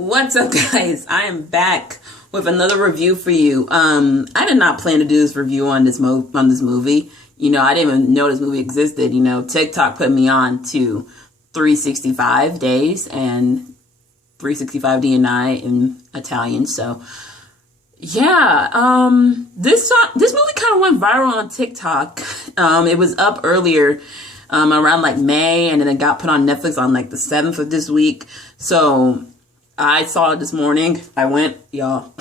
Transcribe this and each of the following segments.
What's up, guys? I am back with another review for you. I did not plan to do this review on this movie. You know, I didn't even know this movie existed. You know, TikTok put me on to 365 days and 365 DNI in Italian. So, yeah, this movie kind of went viral on TikTok. It was up earlier, around like May, and then it got put on Netflix on like the 7th of this week. So I saw it this morning. I went, y'all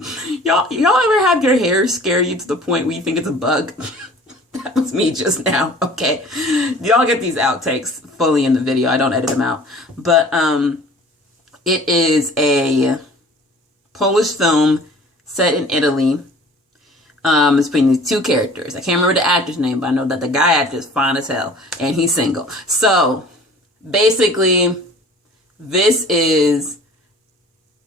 ever have your hair scare you to the point where you think it's a bug? That was me just now. Okay. Y'all get these outtakes fully in the video. I don't edit them out. But it is a Polish film set in Italy. It's between these two characters. I can't remember the actor's name, but I know that the guy actor is fine as hell, and he's single. So basically, this is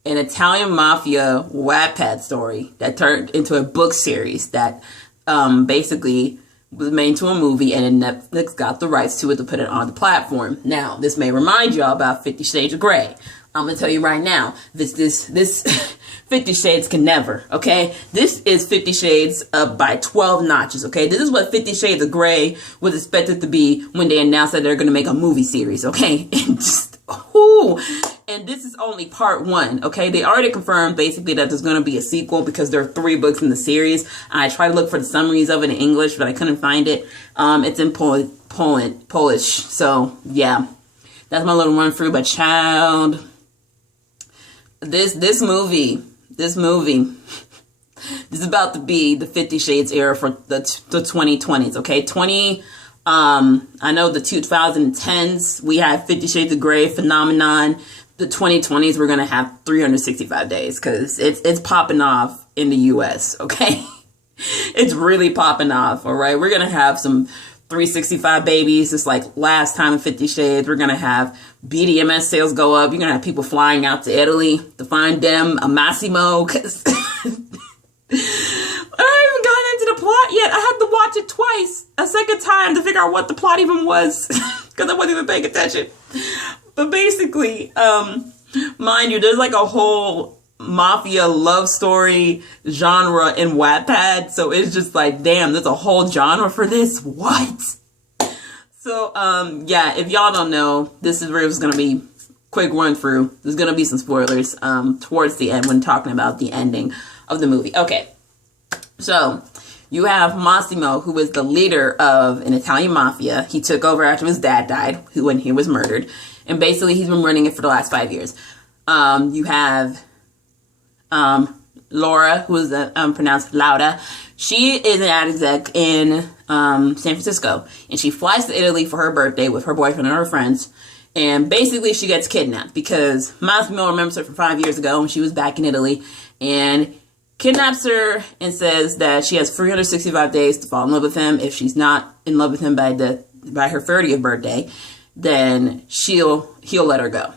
an Italian mafia Wattpad story that turned into a book series that basically was made into a movie, and then Netflix got the rights to it to put it on the platform. Now, this may remind y'all about 50 Shades of Grey. I'm gonna tell you right now, this 50 Shades can never, okay? This is 50 Shades up by 12 notches, okay? This is what 50 Shades of Grey was expected to be when they announced that they're gonna make a movie series, okay? And just, and this is only part 1, okay? They already confirmed basically that there's gonna be a sequel because there are 3 books in the series. I tried to look for the summaries of it in English, but I couldn't find it. It's in Polish, so yeah. That's my little run through, but child, this movie this is about to be the 50 Shades era for the 2020s, okay? I know the 2010s, we had 50 Shades of Grey phenomenon. The 2020s, we're going to have 365 days because it's popping off in the US, okay? It's really popping off, all right? We're going to have some 365 babies, just like last time in 50 Shades. We're going to have BDMS sales go up. You're going to have people flying out to Italy to find them a Massimo. Because I haven't even gotten into the plot yet. I had to watch it twice, a second time, to figure out what the plot even was. Because I wasn't even paying attention. But basically, mind you, there's like a whole mafia love story genre in Wattpad, so it's just like, damn, there's a whole genre for this. What? So yeah, if y'all don't know, this is where it's gonna be quick run through. There's gonna be some spoilers towards the end when talking about the ending of the movie. Okay, so you have Massimo, who is the leader of an Italian mafia. He took over after his dad died, when he was murdered, and basically he's been running it for the last 5 years. You have Laura, who is pronounced Lauda. She is an ad exec in San Francisco, and she flies to Italy for her birthday with her boyfriend and her friends. And basically, she gets kidnapped because Massimo remembers her from 5 years ago when she was back in Italy, and kidnaps her and says that she has 365 days to fall in love with him. If she's not in love with him by her 30th birthday, then he'll let her go.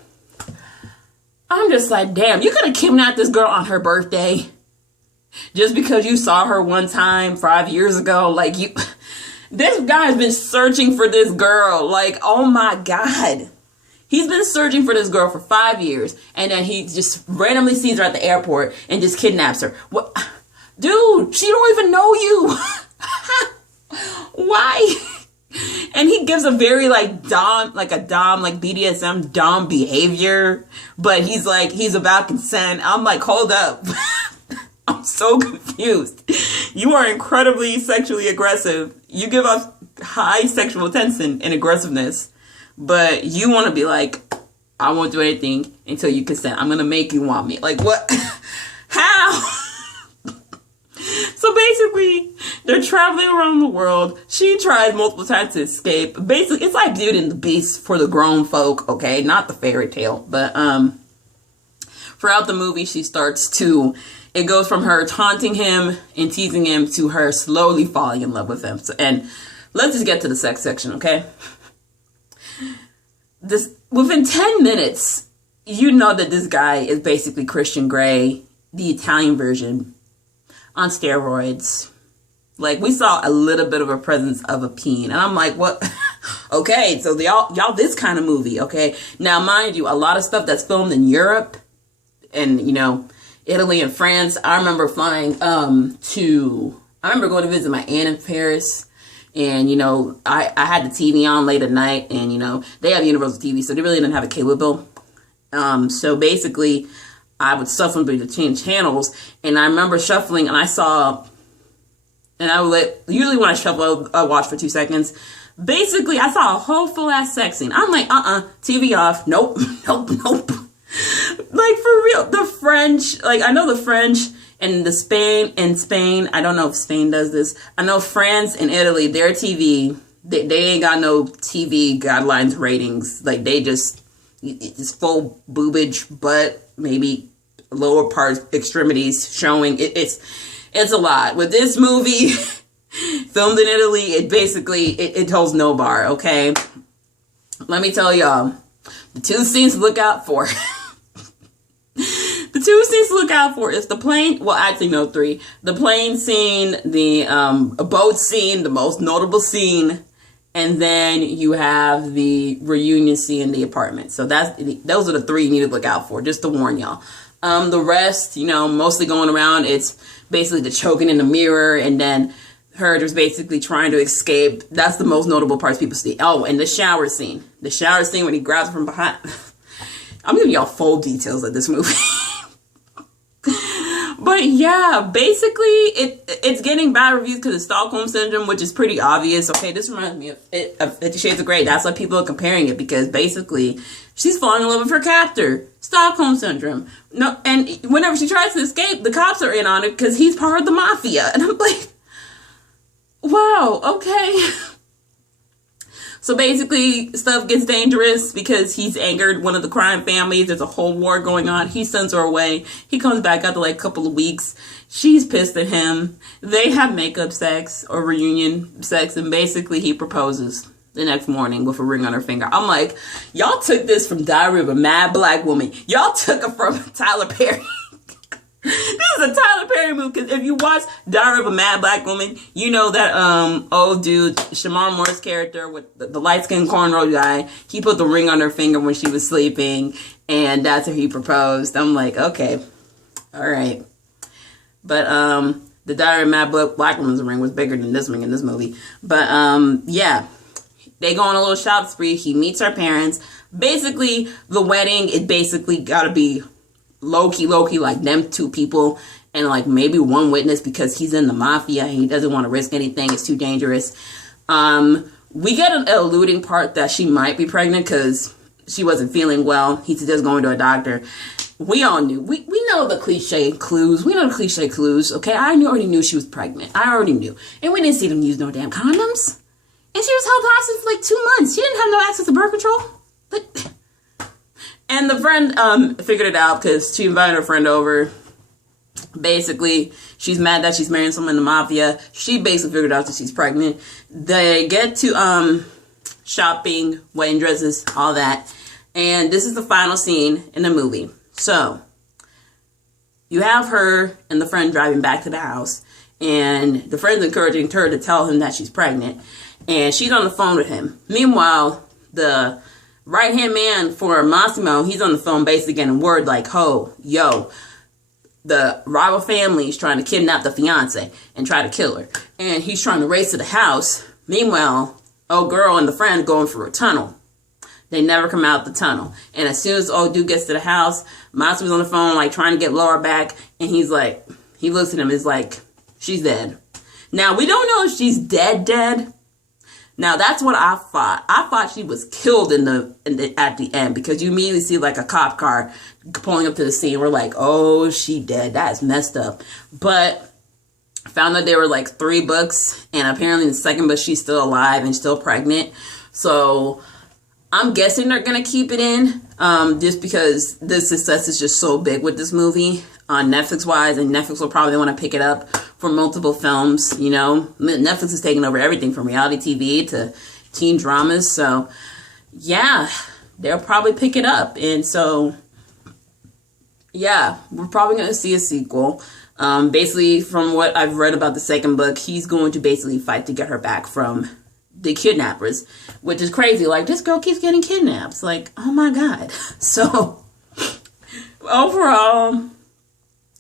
I'm just like, damn, you could have kidnapped this girl on her birthday just because you saw her one time 5 years ago. Like, this guy has been searching for this girl. Like, oh my God. He's been searching for this girl for 5 years, and then he just randomly sees her at the airport and just kidnaps her. What? Dude, she don't even know you. Why? And he gives a very like BDSM dom behavior, but he's about consent. I'm like, hold up. I'm so confused. You are incredibly sexually aggressive. You give off high sexual tension and aggressiveness, but you want to be like, I won't do anything until you consent. I'm going to make you want me. Like, what? How? So basically, they're traveling around the world. She tries multiple times to escape. Basically, it's like Beauty and the Beast for the grown folk, okay? Not the fairy tale. But throughout the movie, it goes from her taunting him and teasing him to her slowly falling in love with him. So, and let's just get to the sex section, okay? Within 10 minutes, you know that this guy is basically Christian Grey, the Italian version, on steroids. Like, we saw a little bit of a presence of a peen, and I'm like, what? Okay, so y'all this kind of movie, okay? Now, mind you, a lot of stuff that's filmed in Europe and, you know, Italy and France. I remember flying I remember going to visit my aunt in Paris, and, you know, I had the TV on late at night, and, you know, they have Universal TV, so they really didn't have a cable bill. So basically, I would shuffle between channels, and I remember shuffling, and I saw, and I would usually when I shuffle, I watch for 2 seconds. Basically, I saw a whole full-ass sex scene. I'm like, TV off. Nope, nope, nope. Like, for real, the French, like, I know the French and Spain, I don't know if Spain does this. I know France and Italy, their TV, they ain't got no TV guidelines ratings. Like, they just, it's full boobage, butt, maybe lower parts, extremities showing. It's a lot. With this movie, filmed in Italy, it basically, it holds no bar, okay? Let me tell y'all, the 2 scenes to look out for. The 2 scenes to look out for is the plane, well, actually, no, 3. The plane scene, the boat scene, the most notable scene, and then you have the reunion scene in the apartment. So those are the 3 you need to look out for, just to warn y'all. The rest, you know, mostly going around, it's basically the choking in the mirror, and then her just basically trying to escape. That's the most notable parts people see. Oh, and the shower scene. The shower scene when he grabs her from behind. I'm giving y'all full details of this movie. But yeah, basically, it's getting bad reviews because of Stockholm Syndrome, which is pretty obvious. Okay, this reminds me of 50 Shades of Grey. That's why people are comparing it, because basically, she's falling in love with her captor. Stockholm Syndrome. No, and whenever she tries to escape, the cops are in on it because he's part of the mafia. And I'm like, wow, okay. So basically, stuff gets dangerous because he's angered one of the crime families. There's a whole war going on. He sends her away. He comes back after like a couple of weeks. She's pissed at him. They have makeup sex or reunion sex, and basically he proposes the next morning with a ring on her finger. I'm like, y'all took this from Diary of a Mad Black Woman. Y'all took it from Tyler Perry. This is a Tyler Perry movie, because if you watch Diary of a Mad Black Woman, you know that old dude, Shamar Moore's character with the light-skinned cornrow guy, he put the ring on her finger when she was sleeping, and that's how he proposed. I'm like, okay, all right. But the Diary of a Mad Black Woman's ring was bigger than this ring in this movie. But yeah, they go on a little shop spree. He meets her parents. Basically, the wedding, it basically got to be low-key, like them 2 people and like maybe 1 witness, because he's in the mafia. He doesn't want to risk anything. It's too dangerous. We get an alluding part that she might be pregnant because she wasn't feeling well. He's just going to a doctor. We all knew. We know the cliche clues. We know the cliche clues, okay? I already knew she was pregnant. I already knew. And we didn't see them use no damn condoms. And she was held hostage for like 2 months. She didn't have no access to birth control. But... And the friend figured it out because she invited her friend over. Basically, she's mad that she's marrying someone in the mafia. She basically figured out that she's pregnant. They get to shopping, wedding dresses, all that. And this is the final scene in the movie. So, you have her and the friend driving back to the house. And the friend's encouraging her to tell him that she's pregnant. And she's on the phone with him. Meanwhile, the right-hand man for Massimo, he's on the phone basically getting word like, yo, the rival family is trying to kidnap the fiance and try to kill her. And he's trying to race to the house. Meanwhile, old girl and the friend going through a tunnel. They never come out the tunnel. And as soon as old dude gets to the house, Massimo's on the phone like trying to get Laura back. And he's like, he looks at him, is like, she's dead. Now, we don't know if she's dead. Now, that's what I thought. I thought she was killed at the end, because you immediately see like a cop car pulling up to the scene. We're like, oh, she dead. That's messed up. But found that there were like 3 books, and apparently in the second book she's still alive and still pregnant. So I'm guessing they're going to keep it in just because the success is just so big with this movie on Netflix-wise, and Netflix will probably want to pick it up for multiple films, you know. Netflix is taking over everything from reality TV to teen dramas, so yeah, they'll probably pick it up. And so, yeah, we're probably going to see a sequel. Basically, from what I've read about the second book, he's going to basically fight to get her back from the kidnappers, which is crazy. Like, this girl keeps getting kidnapped. Like, oh my God. So overall,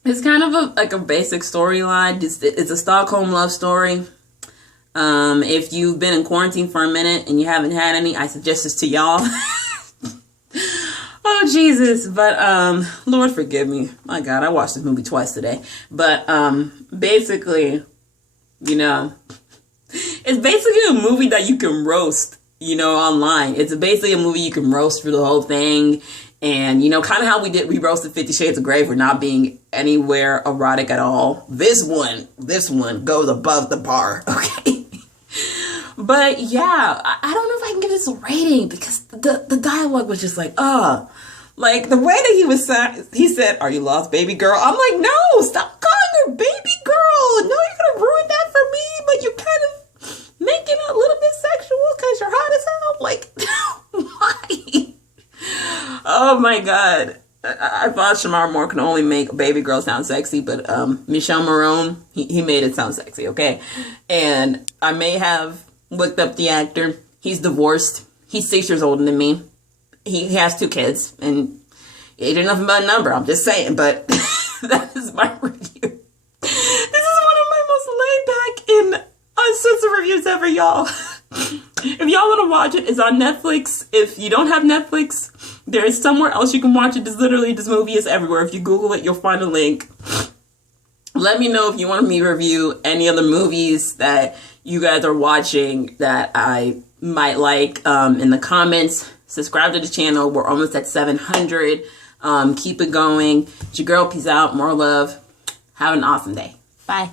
it's kind of a basic storyline. It's a Stockholm love story. If you've been in quarantine for a minute and you haven't had any, I suggest this to y'all. Oh, Jesus. But, Lord forgive me. My God, I watched this movie twice today. But, basically, you know, it's basically a movie that you can roast, you know, online. It's basically a movie you can roast through the whole thing. And, you know, kind of how we roasted 50 Shades of Grey for not being anywhere erotic at all. This one goes above the bar, okay? But yeah, I don't know if I can give this a rating because the dialogue was just like, like the way that he said, "Are you lost, baby girl?" I'm like, no, stop calling her baby girl. No, you're gonna ruin that for me, but you're kind of making it a little bit sexual because you're hot as hell. Like, why? Oh my God. I thought Shamar Moore can only make baby girl sound sexy, but Michelle Marone, he made it sound sexy, okay? And I may have looked up the actor. He's divorced. He's 6 years older than me. He has 2 kids, and age ain't nothing but a number. I'm just saying, but that is my review. This is one of my most laid back and uncensored reviews ever, y'all. If y'all want to watch it, it's on Netflix. If you don't have Netflix, there is somewhere else you can watch it. This movie is everywhere. If you Google it, you'll find a link. Let me know if you want me to review any other movies that you guys are watching that I might like in the comments. Subscribe to the channel. We're almost at 700. Keep it going. It's your girl. Peace out. More love. Have an awesome day. Bye.